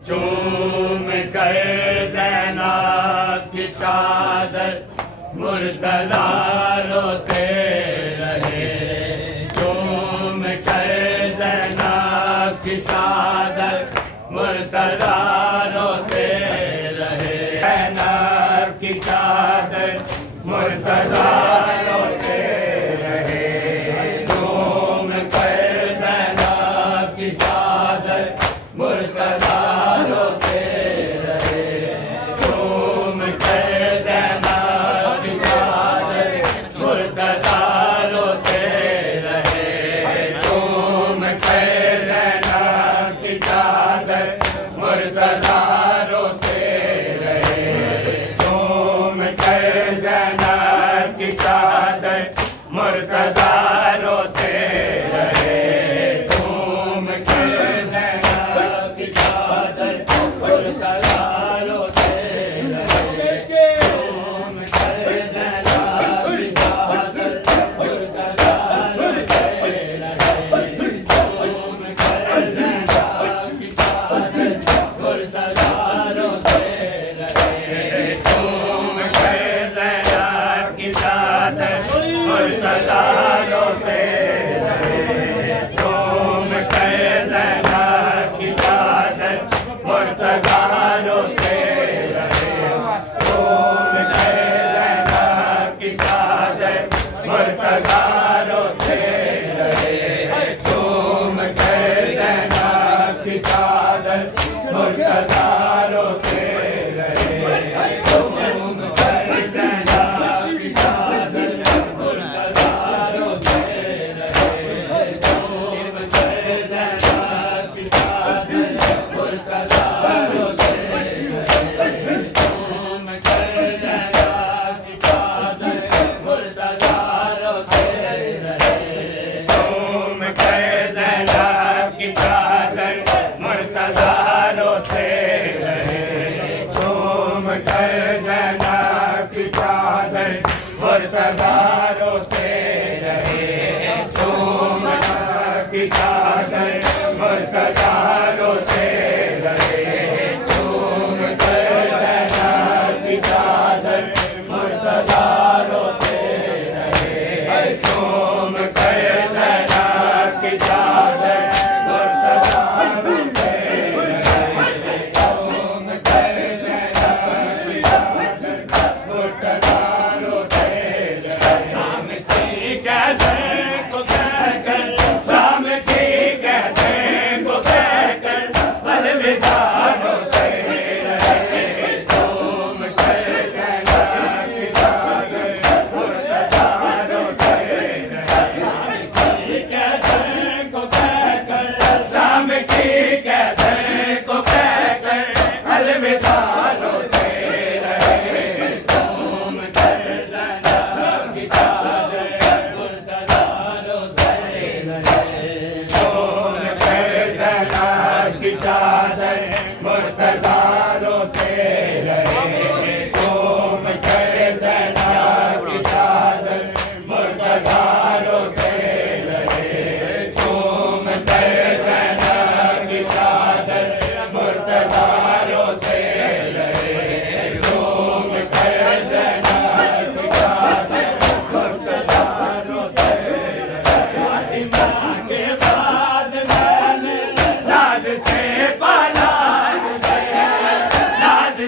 चूम कर ज़ैनब की चादर मुर्तज़ा रोते रहे। चूम कर ज़ैनब की चादर मुर्तज़ा रोते रहे। ज़ैनब की चादर मुर्तज़ा रोते रहे। चूम कर ज़ैनब की चादर मुर्तज़ा रोते रहे। चूम कर ज़ैनब की चादर मुर्तज़ा रोते रहे। चूम कर ज़ैनब की चादर मुर्तज़ा रोते रहे। चूम कर ज़ैनब की चादर मुर्तज़ा रोते रहे। चूम कर ज़ैनब की चादर मुर्तज़ा रोते रहे। चूम कर ज़ैनब की चादर मुर्तज़ा रोते रहे। चूम कर ज़ैनब की चादर मुर्तज़ा रोते रहे। चूम कर ज़ैनब की चादर मुर्तज़ा रोते रहे। चूम कर ज़ैनब की चादर मुर्तज़ा रोते रहे। चूम कर ज़ैनब की चादर मुर्तज़ा रोते रहे। चूम कर ज़ैनब की चादर मुर्तज़ा रोते रहे। चूम कर ज़ैनब की चादर मुर्तज़ा रोते रहे। चूम कर ज़ैनब की चादर मुर्तज़ा रोते रहे। चूम कर ज़ैनब की चादर मुर्तज़ा रोते रहे। चूम कर ज़ैनब की चादर मुर्तज़ा रोते रहे। चूम कर ज़ैनब की चादर मुर्तज़ा रोते रहे। चूम की चादर मुर्तज़ा रोते रहे। चूम कर ज़ैनब की चादर मुर्तज़ा रोते रहे। चूम कर ज़ैनब की चादर मुर्तज़ा रोते रहे। चूम कर ज़ैनब की चादर मुर्तज़ा रोते रहे। शाम की कहते को कहकर, शाम की कहते को कहकर अलविदा रोते रहे। चूम कर ज़ैनब की चादर मुर्तज़ा रोते रहे। शाम की कहते को कहकर अलविदा रोते रहे। चूम कर ज़ैनब की चादर मुर्तज़ा रोते रहे। चूम कर ज़ैनब की चादर मुर्तज़ा रोते रहे। चूम कर ज़ैनब की चादर मुर्तज़ा रोते रहे। चूम कर ज़ैनब की चादर मुर्तज़ा रोते रहे। चूम कर ज़ैनब की चादर मुर्तज़ा रोते रहे। फातिमा के बाद मैंने नाज से पाला तुझे, नाज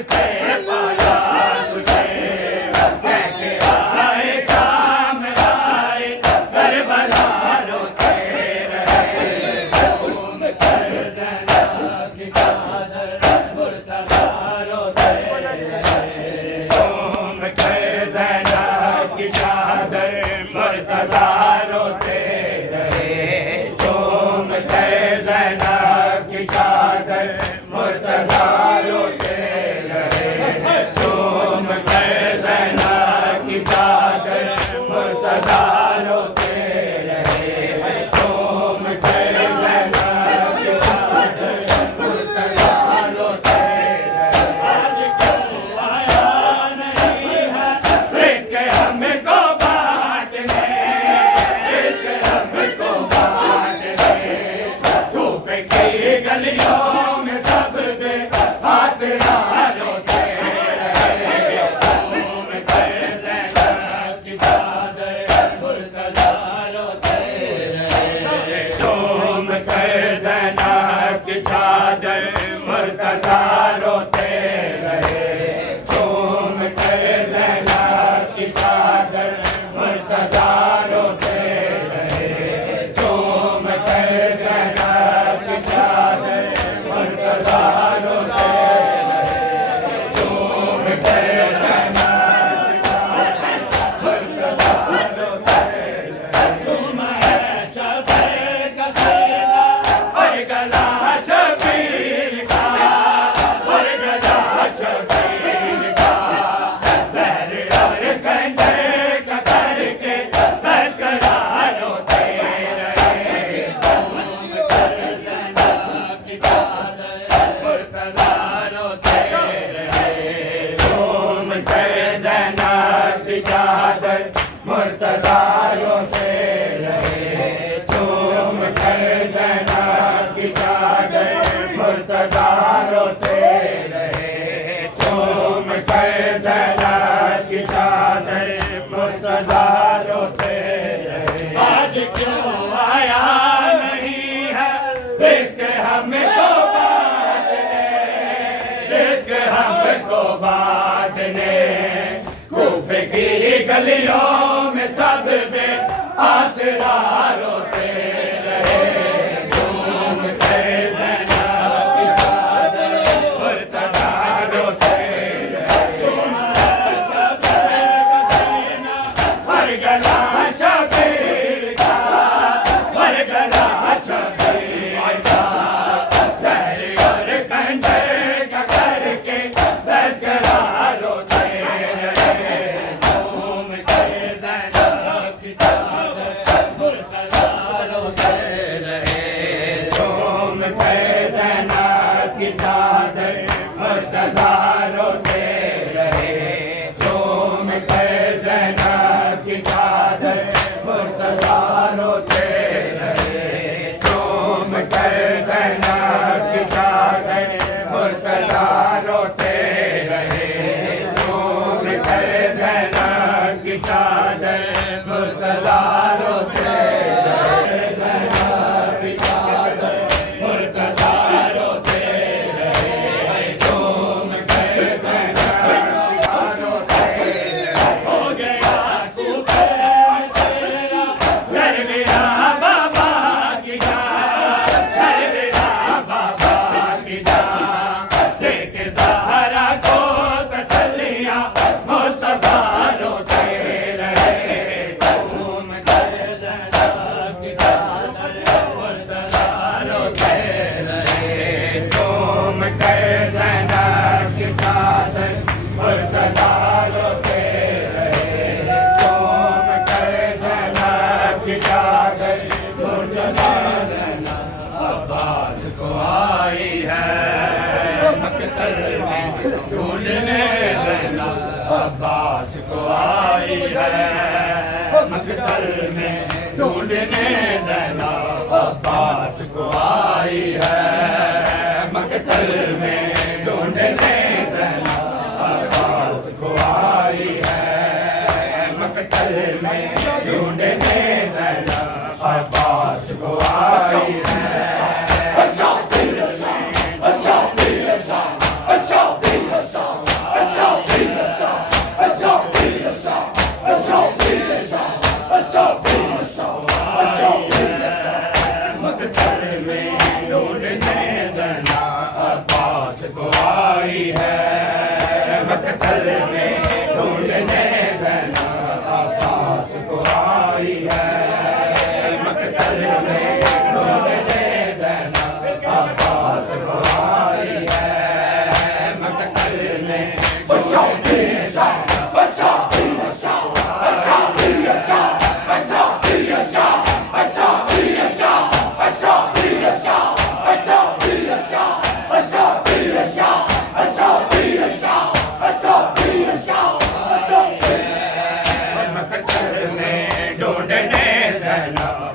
मुर्तजा रोते रहे चूम कर ज़ैनब की चादर मुर्तजा रोते रहे चूम कर ज़ैनब की चादर मुर्तजा रोते रहे चूम कर ज़ैनब मुर्तजा रोते रहे चूम कर ज़ैनब की चादर मुर्तजा रोते रहे चूम कर ज़ैनब की चादर मुर्तजा रोते रहे आज क्यों आया नहीं है रिज़्क़ हमको बांटने रिज़्क़ हमको बांटने कूफे की गलियों में सब आसरा रोते रहे चूम कर ज़ैनब की चादर मुर्तजा रोते रहे हर गला शबीर का हर गला शबीर का जहर और खंजर का करके तस्करा रोते मुर्तजा रोते रहे चूम कर ज़ैनब की चादर मुर्तजा रोते रहे चूम कर ज़ैनब की चादर मुर्तजा रोते रहे चूम कर ज़ैनब की चादर मुर्तजा रोते रहे ज़ैनब की चादर मुर्तजा रोते अब्बास को आई है मकतल में ढूंढने ज़ैनब अब्बास को आई है मकतल में ढूंढने ज़ैनब अब्बास को आई है मकतल में ढूंढने ज़ैनब अब्बास को आई है मकतल में ढूंढने ज़ैनब अब्बास को आई है मकतल में ढूंढने ज़ैनब अब्बास को आई है मकतल में ढूंढने ज़ैनब अब्बास को आई है मकतल में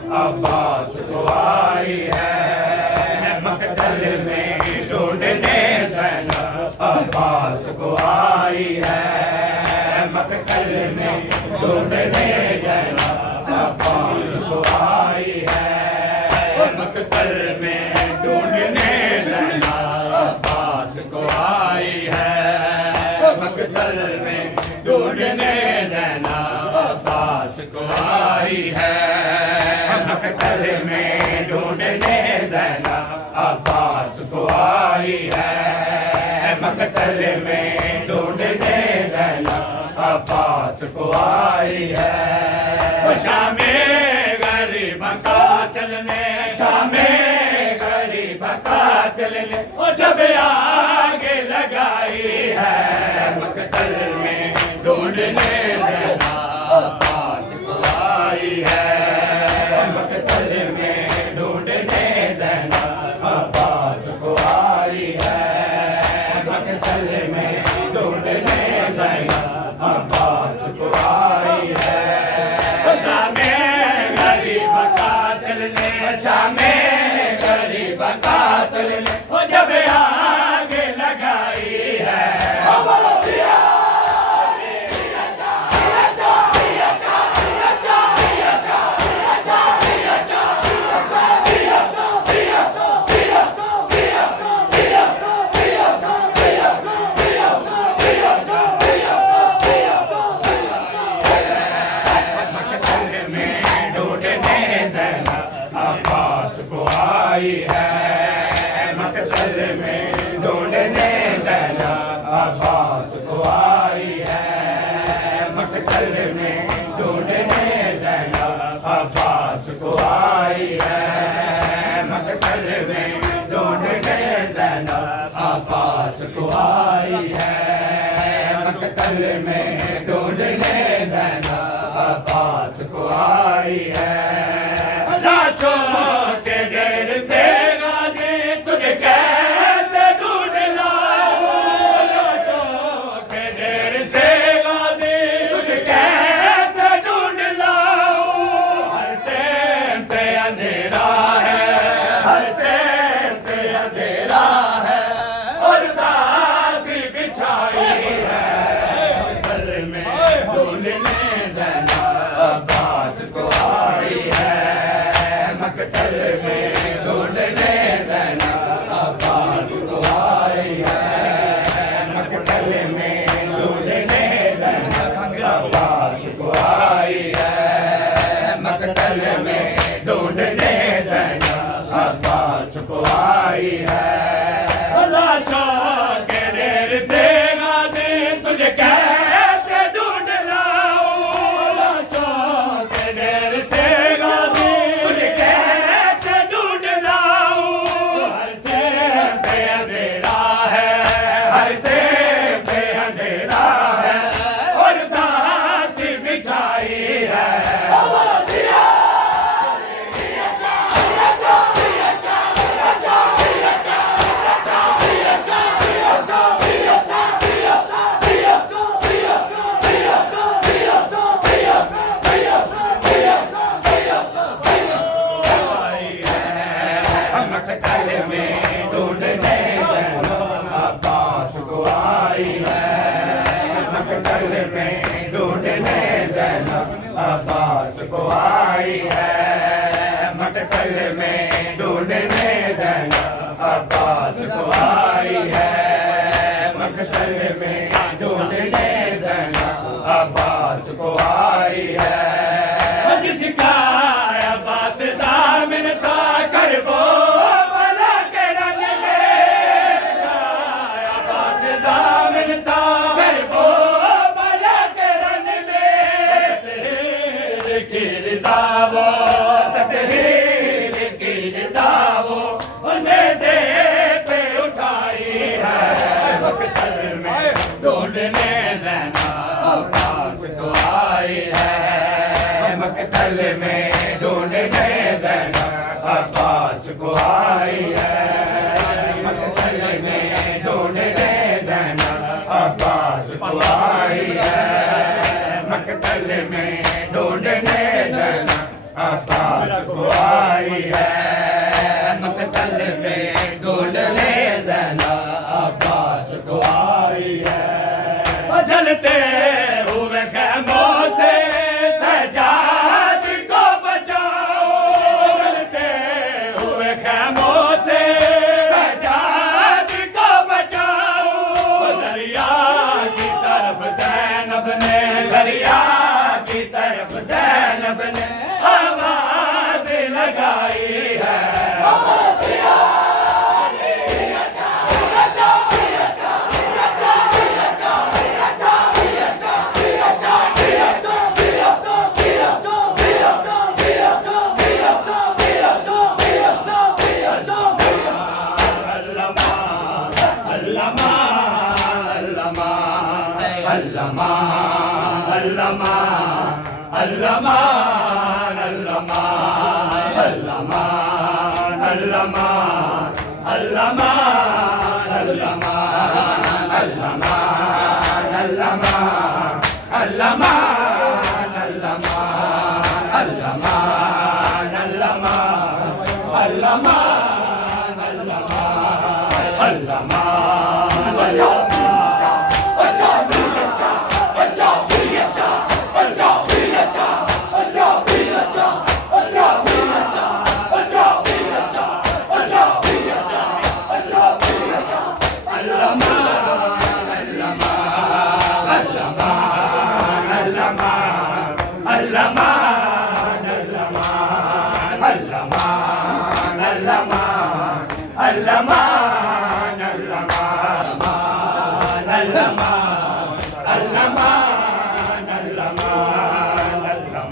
अब्बास को आई है मकतल में ढूंढने ज़ैनब अब्बास को आई है मकतल में ढूंढने ज़ैनब अब्बास को आई है मकतल में ढूंढने ज़ैनब अब्बास मकतल में ढूंढने ज़ैनब अब्बास को आई है। मकतल में ढूंढने ज़ैनब अब्बास को आई है। मकतल में ढूंढने ज़ैनब अब्बास को आई है। शामे गरीब कातिल ने, शामे गरीब कातिल ने जब आगे लगाई है। मकतल में ढूंढने ज़ैनब अब्बास को आई है। मकतल में ढूंढने ज़ैनब अब्बास को आई है। मकतल में ढूंढने ज़ैनब अब्बास को आई है। शामे गरीब कातिल ने, शामे गरीब कातिल ने जब आगे लगाई है। अब्बास को आई है। मकतल में ढूंढने ज़ैनब अब्बास को आई है। मकतल में ढूंढने ज़ैनब अब्बास को आई है। मकतल में ढूंढने ज़ैनब अब्बास को आई है। मकतल में ढूंढने ज़ैनब अब्बास को आई है। लाशों के ढेर से गाज़ी तुझे कैसे ढूंढ लाऊं। लाशों के ढेर से गाज़ी तुझे कैसे ढूंढ लाऊं। हर सेम पे अंधेरा है, हर सेम पे अंधेरा है और दासी बिछाई है। मकतल में ढूंढने ज़ैनब अब्बास को आई है। मकतल में ढूंढने ज़ैनब अब्बास को आई है। मकतल में ढूंढने ज़ैनब अब्बास को आई है। मकतल में ढूंढने ज़ैनब अब्बास को आई है। लाशों के ढेर से गाज़ी तुझे कैसे ढूंढ लाऊं। लाशों के ढेर से गाज़ी तुझे कैसे ढूंढ लाऊं। हर से पे अंधेरा है, हर से पे अंधेरा है और दासी बिछाई है। मकतल में ढूंढने ज़ैनब अब्बास को आई है। मकतल में ढूंढने ज़ैनब अब्बास को आई है। मकतल में ढूंढने ज़ैनब अब्बास को आई है। मकतल में ढूंढने ज़ैनब अब्बास को आई है। जिसका अब्बास ज़ामिन था करबो ढूंढने ज़ैनब अब्बास को आई है। मकतल में ढूंढने ज़ैनब अब्बास को आई है। मकतल में ढूंढने ज़ैनब अब्बास को आई है। मकतल में ढूंढने ज़ैनब अब्बास को आई है। मकतल में ढूंढने ज़ैनब अब्बास को आई है। जलते हुए खैमों से सजाद को बचाओ। जलते हुए खैमों से सजाद को बचाओ। दरिया की तरफ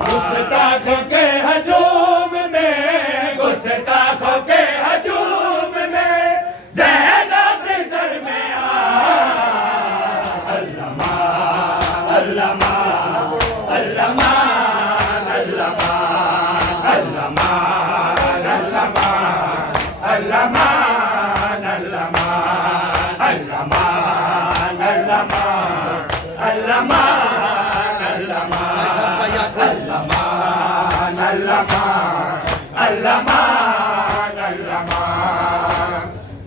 गुस्ताखों के हजूम में, गुस्ताखों के हजूम में ज़ैनब दरमियां अल्लामा अल्लामा अल्लामा अल्लामा अल्लामा अल्लामा अल्लामा अल्लामा अल्लामा अल्लामा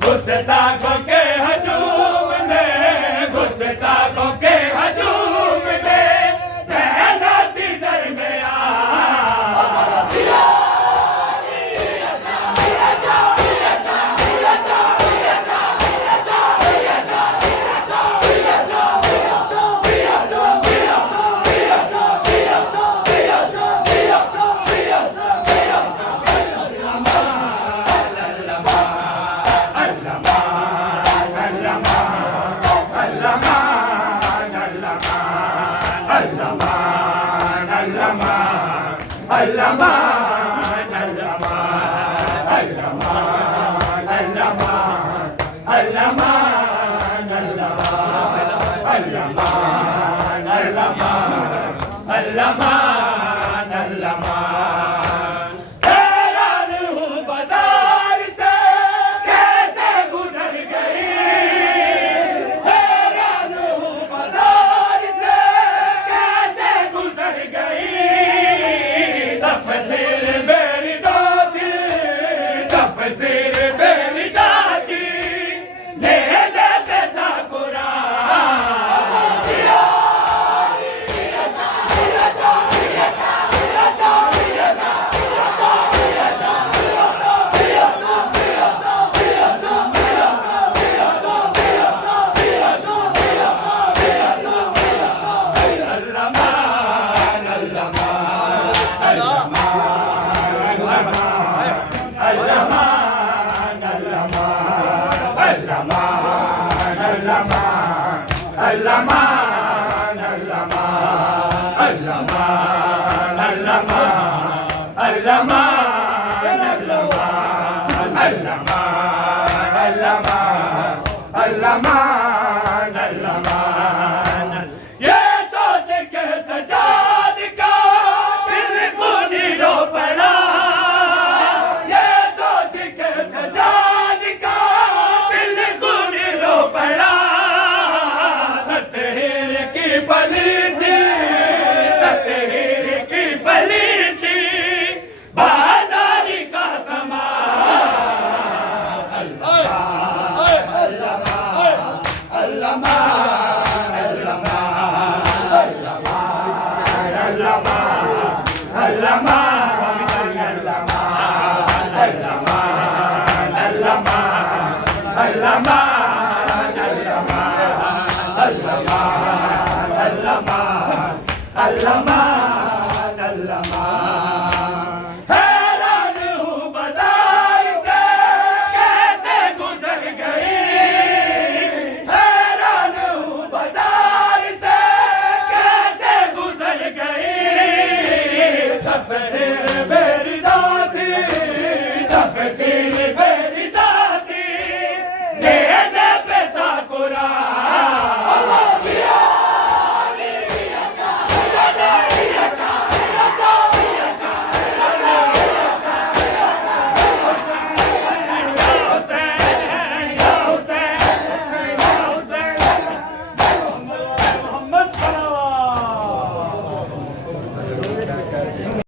गुस्ताखों के हजूम में, गुस्ताखों के हजूम में ज़ैनब दरमियां हैरान हूँ बाजार से कैसे गुजर गई, हैरान हूँ बाजार से कैसे गुजर गई। तफसीर मेरी दादी, तफसीर मेरी दादी ले जाते था कुरान। Allama